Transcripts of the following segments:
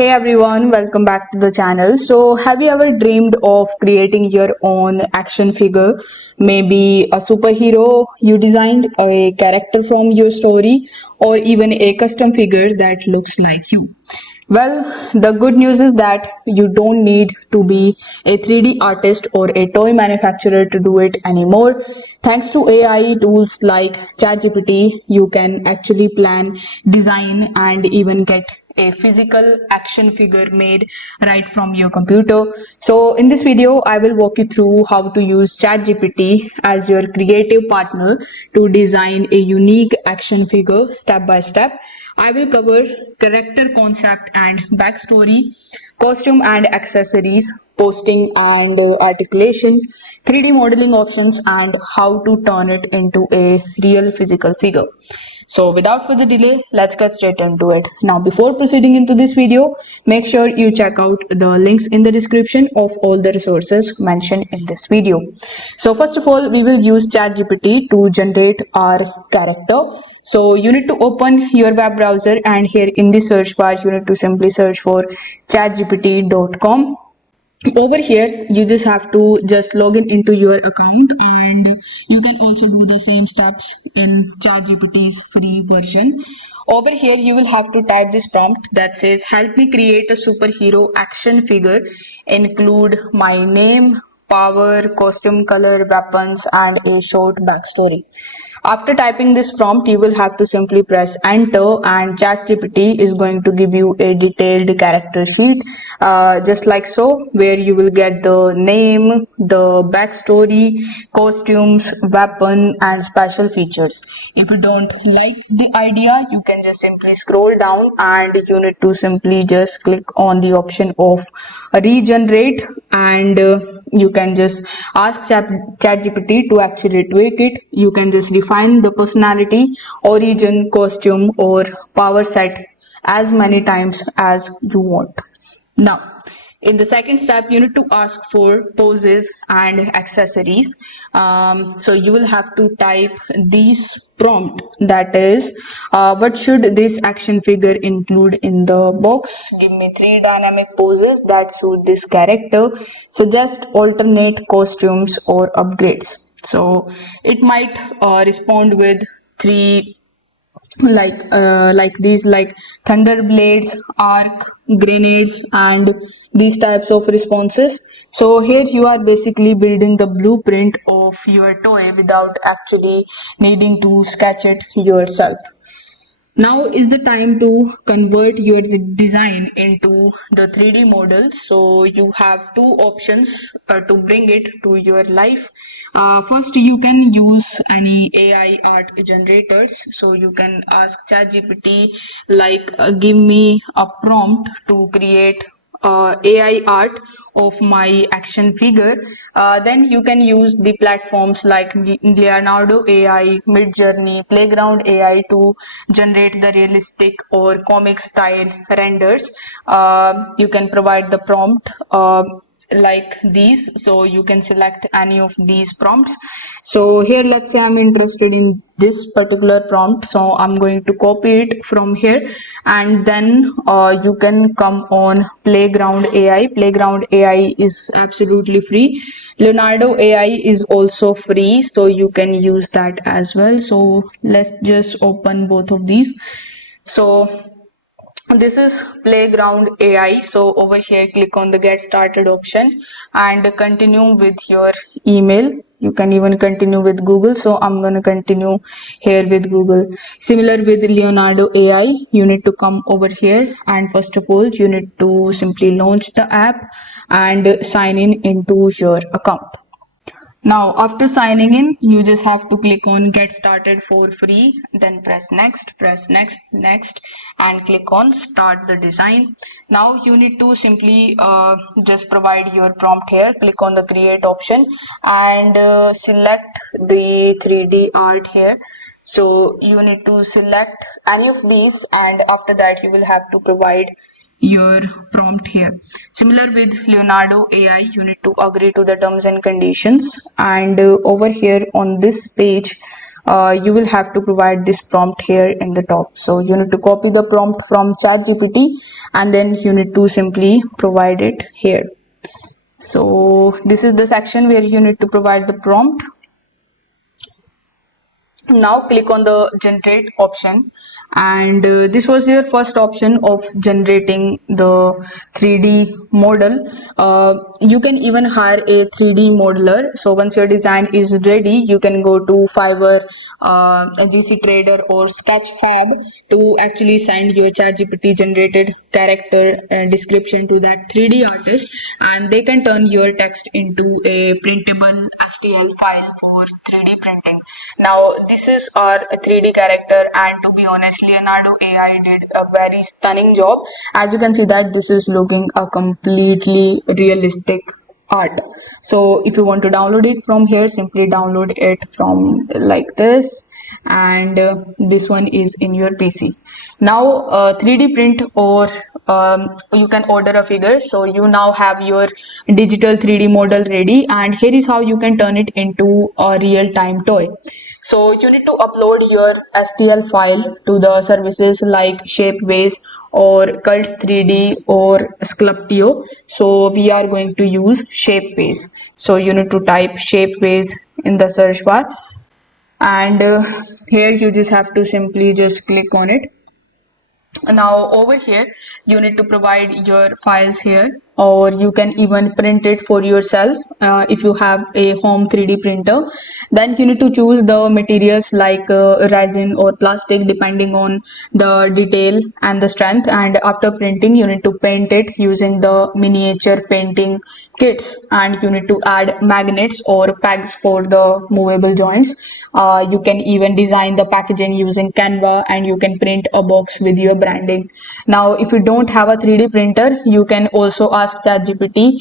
Hey everyone, welcome back to the channel. So, have you ever dreamed of creating your own action figure? Maybe a superhero you designed, a character from your story, or even a custom figure that looks like you? Well, the good news is that you don't need to be a 3D artist or a toy manufacturer to do it anymore. Thanks to AI tools like Chatgpt, you can actually plan, design, and even get a physical action figure made right from your computer. So in this video, I will walk you through how to use ChatGPT as your creative partner to design a unique action figure step by step. I will cover character concept and backstory, costume and accessories, posting and articulation, 3D modeling options, and how to turn it into a real physical figure. So without further delay, let's get straight into it. Now, before proceeding into this video, make sure you check out the links in the description of all the resources mentioned in this video. So first of all, we will use ChatGPT to generate our character. So you need to open your web browser, and here in the search bar, you need to simply search for chatgpt.com. Over here you just have to just log in into your account, and you can also do the same steps in ChatGPT's free version. Over here you will have to type this prompt that says, help me create a superhero action figure, include my name, power, costume color, weapons, and a short backstory. After typing this prompt, you will have to simply press enter, and ChatGPT is going to give you a detailed character sheet, just like so, where you will get the name, the backstory, costumes, weapon, and special features. If you don't like the idea, you can just simply scroll down, and you need to simply just click on the option of regenerate, and you can just ask ChatGPT to actually tweak it. You can just define the personality, origin, costume, or power set as many times as you want. Now, in the second step, you need to ask for poses and accessories. So you will have to type these prompt, that is, what should this action figure include in the box? Give me 3 dynamic poses that suit this character. Suggest alternate costumes or upgrades. So it might respond with 3 like these, like thunder blades, arc, grenades, and these types of responses. So here you are basically building the blueprint of your toy without actually needing to sketch it yourself. Now is the time to convert your design into the 3D model. So you have two options to bring it to your life. First, you can use any AI art generators. So you can ask ChatGPT, like, give me a prompt to create AI art of my action figure. Then you can use the platforms like Leonardo AI, Midjourney, Playground AI to generate the realistic or comic style renders. You can provide the prompt like these, so you can select any of these prompts. So here, let's say I'm interested in this particular prompt, so I'm going to copy it from here, and then you can come on Playground AI. Playground AI is absolutely free. Leonardo AI is also free, so you can use that as well. So let's just open both of these. So this is Playground AI. So over here, click on the get started option and continue with your email. You can even continue with Google. So I'm going to continue here with Google. Similar with Leonardo AI, you need to come over here, and first of all, you need to simply launch the app and sign in into your account. Now, after signing in, you just have to click on get started for free, then press next, and click on start the design. Now you need to simply just provide your prompt here, click on the create option, and select the 3D art here. So you need to select any of these, and after that you will have to provide your prompt here. Similar with Leonardo AI, you need to agree to the terms and conditions, and over here on this page, you will have to provide this prompt here in the top. So you need to copy the prompt from ChatGPT and then you need to simply provide it here. So this is the section where you need to provide the prompt. Now click on the generate option, and this was your first option of generating the 3D model. You can even hire a 3D modeler. So once your design is ready, you can go to Fiverr, a GC Trader or Sketchfab to actually send your ChatGPT generated character description to that 3D artist, and they can turn your text into a printable STL file for 3D printing. Now this is our 3D character, and to be honest, Leonardo AI did a very stunning job. As you can see that this is looking a completely realistic art. So if you want to download it from here, simply download it from like this, and this one is in your PC. Now 3D print, or you can order a figure. So you now have your digital 3D model ready, and here is how you can turn it into a real-time toy. So you need to upload your STL file to the services like Shapeways or Cults 3D or Sculptio. So we are going to use Shapeways. So you need to type Shapeways in the search bar, and here you just have to simply just click on it. Now over here you need to provide your files here, or you can even print it for yourself. If you have a home 3D printer, then you need to choose the materials like resin or plastic depending on the detail and the strength, and after printing you need to paint it using the miniature painting kits, and you need to add magnets or pegs for the movable joints. You can even design the packaging using Canva, and you can print a box with your branding. Now if you don't have a 3D printer, you can also ask ChatGPT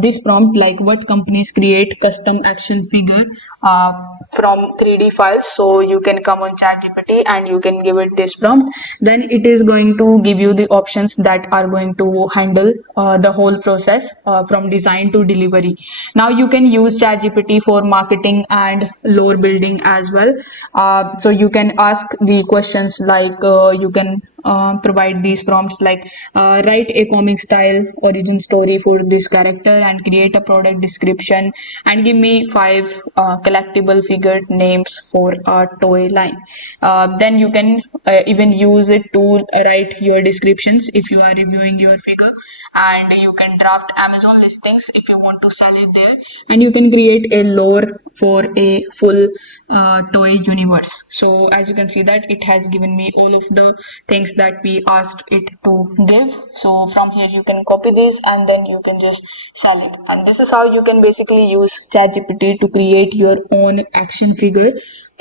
this prompt, like what companies create custom action figure uh, from 3D files. So you can come on ChatGPT and you can give it this prompt, then it is going to give you the options that are going to handle the whole process from design to delivery. Now you can use ChatGPT for marketing and lore building as well. So you can ask the questions like you can provide these prompts like write a comic style origin story for this character and create a product description, and give me 5 collectible figure names for a toy line. Then you can even use it to write your descriptions if you are reviewing your figure, and you can draft Amazon listings if you want to sell it there, and you can create a lore for a full toy universe. So as you can see that it has given me all of the things that we asked it to give. So from here you can copy this and then you can just sell it, and this is how you can basically use ChatGPT to create your own action figure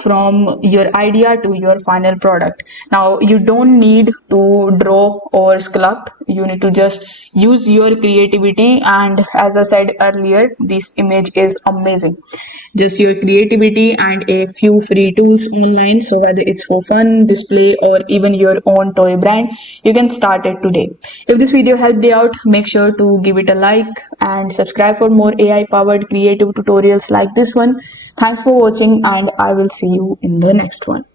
from your idea to your final product. Now you don't need to draw or sculpt, you need to just use your creativity, and as I said earlier, this image is amazing. Just your creativity and a few free tools online. So whether it's for fun, display, or even your own toy brand, you can start it today. If this video helped you out, make sure to give it a like and subscribe for more AI powered creative tutorials like this one. Thanks for watching, and I will see you in the next one.